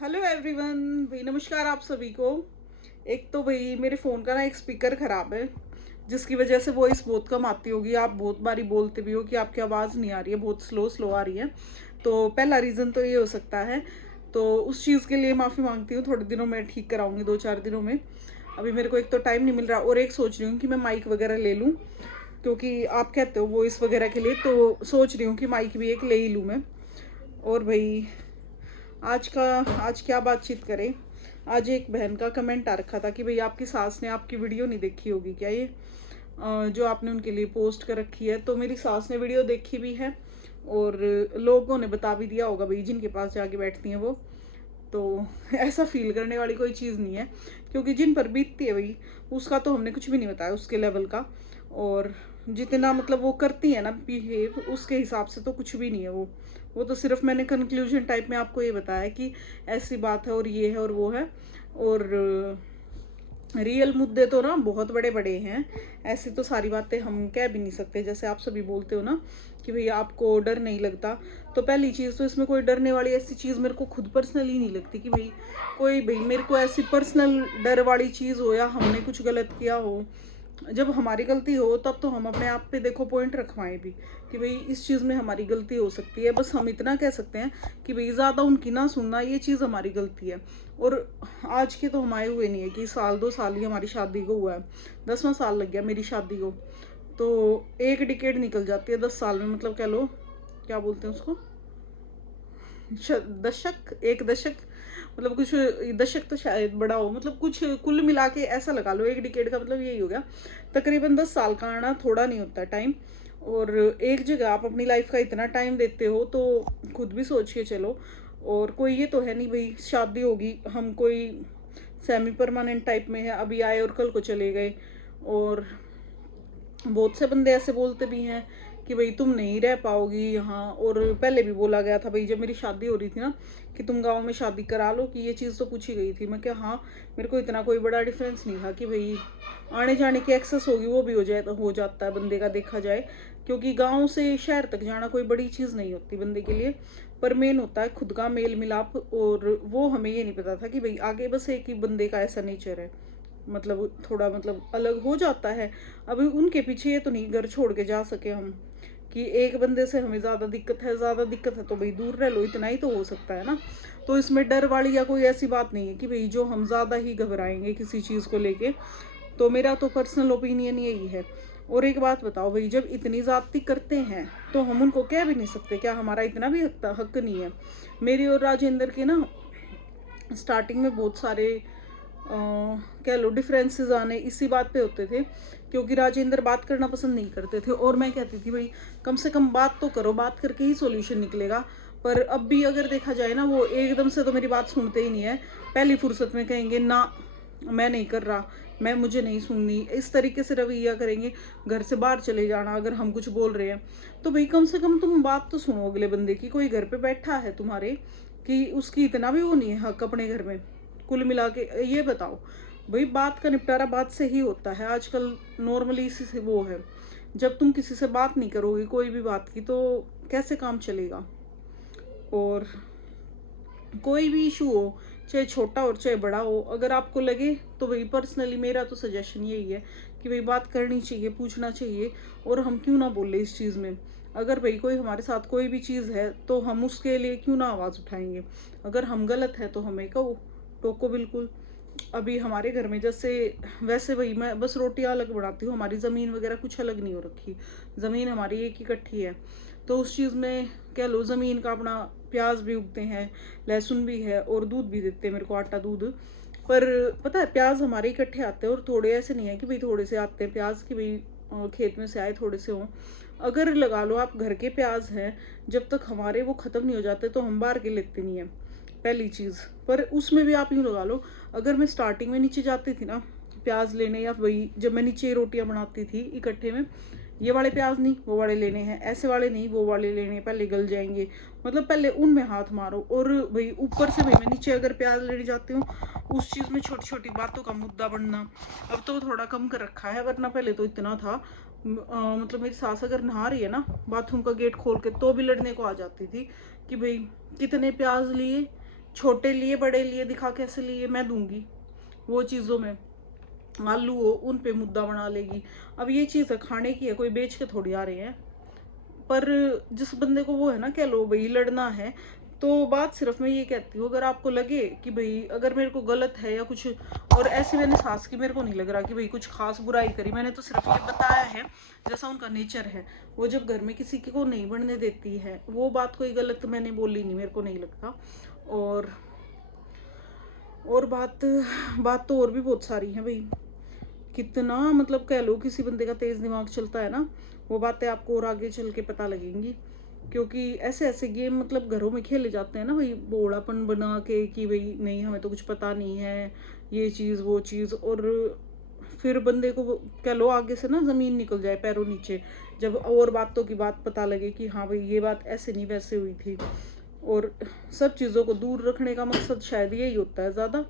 Hello everyone. भाई नमस्कार आप सभी को। एक तो भाई मेरे फ़ोन का ना एक स्पीकर ख़राब है, जिसकी वजह से वॉइस बहुत कम आती होगी। आप बहुत बारी बोलते भी हो कि आपकी आवाज़ नहीं आ रही है, बहुत स्लो स्लो आ रही है। तो पहला रीज़न तो ये हो सकता है। तो उस चीज़ के लिए माफ़ी मांगती हूँ। थोड़े दिनों में ठीक कराऊंगी, 2-4 दिनों में। अभी मेरे को एक तो टाइम नहीं मिल रहा, और एक सोच रही हूँ कि मैं माइक वगैरह ले लूँ, क्योंकि आप कहते हो वॉइस वगैरह के लिए, तो सोच रही हूँ कि माइक भी एक ले ही लूँ मैं। और भाई आज क्या बातचीत करें। आज एक बहन का कमेंट आ रखा था कि भाई आपकी सास ने आपकी वीडियो नहीं देखी होगी क्या, ये जो आपने उनके लिए पोस्ट कर रखी है। तो मेरी सास ने वीडियो देखी भी है, और लोगों ने बता भी दिया होगा भाई, जिनके पास जाके बैठती हैं वो। तो ऐसा फील करने वाली कोई चीज़ नहीं है, क्योंकि जिन पर बीतती है भाई, उसका तो हमने कुछ भी नहीं बताया उसके लेवल का। और जितना मतलब वो करती है ना बिहेव, उसके हिसाब से तो कुछ भी नहीं है वो तो सिर्फ मैंने कंक्लूजन टाइप में आपको ये बताया कि ऐसी बात है और ये है और वो है। और रियल मुद्दे तो ना बहुत बड़े बड़े हैं। ऐसी तो सारी बातें हम कह भी नहीं सकते। जैसे आप सभी बोलते हो ना कि भाई आपको डर नहीं लगता, तो पहली चीज़ तो इसमें कोई डरने वाली ऐसी चीज़ मेरे को खुद पर्सनली नहीं लगती कि भाई कोई भाई मेरे को ऐसी पर्सनल डर वाली चीज़ हो या हमने कुछ गलत किया हो। जब हमारी गलती हो तब तो हम अपने आप पे देखो पॉइंट रखवाएं भी कि भाई इस चीज़ में हमारी गलती हो सकती है। बस हम इतना कह सकते हैं कि भाई ज़्यादा उनकी ना सुनना, ये चीज़ हमारी गलती है। और आज के तो हम आए हुए नहीं है कि 1-2 साल ही हमारी शादी को हुआ है, 10वां साल लग गया मेरी शादी को। तो एक डिकेड निकल जाती है 10 साल में, मतलब कह लो क्या बोलते हैं उसको, दशक, एक दशक, मतलब कुछ दशक तो शायद बड़ा हो, मतलब कुछ कुल मिला के ऐसा लगा लो एक डिकेड का मतलब यही हो गया। तकरीबन 10 साल का आना थोड़ा नहीं होता टाइम। और एक जगह आप अपनी लाइफ का इतना टाइम देते हो तो खुद भी सोच के चलो। और कोई ये तो है नहीं भाई शादी होगी हम कोई सेमी परमानेंट टाइप में है, अभी आए और कल को चले गए। और बहुत से बंदे ऐसे बोलते भी हैं कि भाई तुम नहीं रह पाओगी यहाँ। और पहले भी बोला गया था भाई, जब मेरी शादी हो रही थी ना, कि तुम गांव में शादी करा लो, कि ये चीज़ तो पूछी गई थी। मैं क्या हाँ, मेरे को इतना कोई बड़ा डिफरेंस नहीं था कि भाई आने जाने की एक्सेस होगी, वो भी हो जाए तो हो जाता है बंदे का देखा जाए। क्योंकि गाँव से शहर तक जाना कोई बड़ी चीज़ नहीं होती बंदे के लिए, पर मेन होता है खुद का मेल मिलाप। और वो हमें ये नहीं पता था कि भाई आगे बस एक ही बंदे का ऐसा नेचर है, मतलब थोड़ा मतलब अलग हो जाता है। अभी उनके पीछे ये तो नहीं घर छोड़ के जा सके हम, कि एक बंदे से हमें ज़्यादा दिक्कत है तो भाई दूर रह लो, इतना ही तो हो सकता है ना। तो इसमें डर वाली या कोई ऐसी बात नहीं है कि भाई जो हम ज़्यादा ही घबराएंगे किसी चीज़ को लेके। तो मेरा तो पर्सनल ओपिनियन यही है। और एक बात बताओ भाई, जब इतनी ज़्यादती करते हैं तो हम उनको कह भी नहीं सकते क्या, हमारा इतना भी हक नहीं है। मेरी और राजेंद्र के ना स्टार्टिंग में बहुत सारे कह लो डिफरेंसेस आने इसी बात पे होते थे, क्योंकि राजेंद्र बात करना पसंद नहीं करते थे। और मैं कहती थी भाई कम से कम बात तो करो, बात करके ही सॉल्यूशन निकलेगा। पर अब भी अगर देखा जाए ना, वो एकदम से तो मेरी बात सुनते ही नहीं है। पहली फुर्सत में कहेंगे ना मैं नहीं कर रहा, मैं मुझे नहीं सुननी, इस तरीके से रवैया करेंगे। घर से बाहर चले जाना अगर हम कुछ बोल रहे हैं तो भाई कम से कम तुम बात तो सुनो अगले बंदे की। कोई घर पे बैठा है तुम्हारे, कि उसकी इतना भी वो नहीं है हक अपने घर में। कुल मिला के ये बताओ भाई, बात का निपटारा बात से ही होता है आजकल, नॉर्मली इसी से वो है। जब तुम किसी से बात नहीं करोगे कोई भी बात की, तो कैसे काम चलेगा। और कोई भी इशू हो, चाहे छोटा हो चाहे बड़ा हो, अगर आपको लगे तो भाई पर्सनली मेरा तो सजेशन यही है कि भाई बात करनी चाहिए, पूछना चाहिए। और हम क्यों ना बोले इस चीज़ में। अगर भाई कोई हमारे साथ कोई भी चीज़ है तो हम उसके लिए क्यों ना आवाज़ उठाएंगे। अगर हम गलत है तो हमें कहो, टोको बिल्कुल। अभी हमारे घर में जैसे, वैसे वही मैं बस रोटियां अलग बनाती हूँ, हमारी ज़मीन वगैरह कुछ अलग नहीं हो रखी। ज़मीन हमारी एक इकट्ठी है। तो उस चीज़ में कह लो ज़मीन का अपना प्याज भी उगते हैं, लहसुन भी है, और दूध भी देते हैं मेरे को, आटा दूध। पर पता है प्याज हमारे इकट्ठे आते हैं, और थोड़े ऐसे नहीं है कि भाई थोड़े से आते हैं प्याज कि भाई खेत में से आए थोड़े से हों। अगर लगा लो आप घर के प्याज हैं, जब तक हमारे वो ख़त्म नहीं हो जाते तो हम बाहर के लेते नहीं हैं, पहली चीज़। पर उसमें भी आप यूँ लगा लो, अगर मैं स्टार्टिंग में नीचे जाती थी ना प्याज लेने, या वही जब मैं नीचे रोटियां बनाती थी इकट्ठे में, ये वाले प्याज नहीं वो वाले लेने हैं, ऐसे वाले नहीं वो वाले लेने हैं, पहले गल जाएंगे, मतलब पहले उनमें हाथ मारो। और भाई ऊपर से भाई मैं नीचे अगर प्याज लेने जाती हूँ, उस चीज़ में छोटी छोटी बातों का मुद्दा बनना। अब तो थोड़ा कम कर रखा है, वरना पहले तो इतना था। मतलब मेरी सास अगर नहा रही है ना बाथरूम का गेट खोल के, तो भी लड़ने को आ जाती थी कि भाई कितने प्याज लिए, छोटे लिए बड़े लिए दिखा कैसे लिए, मैं दूंगी वो चीज़ों में, आलू हो उन पे मुद्दा बना लेगी। अब ये चीज़ है खाने की है, कोई बेच के थोड़ी आ रहे हैं। पर जिस बंदे को वो है ना, कह लो भाई लड़ना है, तो बात सिर्फ मैं ये कहती हूँ, अगर आपको लगे कि भाई अगर मेरे को गलत है या कुछ, और ऐसी मैंने सास की मेरे को नहीं लग रहा कि भाई कुछ खास बुराई करी, मैंने तो सिर्फ ये बताया है जैसा उनका नेचर है। वो जब घर में किसी को नहीं बढ़ने देती है, वो बात कोई गलत मैंने बोली नहीं, मेरे को नहीं लगता। और बात बात तो और भी बहुत सारी हैं भाई, कितना मतलब कह लो किसी बंदे का तेज दिमाग चलता है ना, वो बातें आपको और आगे चल के पता लगेंगी। क्योंकि ऐसे ऐसे गेम मतलब घरों में खेले जाते हैं ना भाई, बोलापन बना के कि भाई नहीं हमें तो कुछ पता नहीं है, ये चीज़ वो चीज़, और फिर बंदे को कह लो आगे से ना ज़मीन निकल जाए पैरों नीचे, जब और बातों की बात पता लगे कि हाँ भाई ये बात ऐसे नहीं वैसे हुई थी। और सब चीज़ों को दूर रखने का मकसद शायद यही होता है ज़्यादा।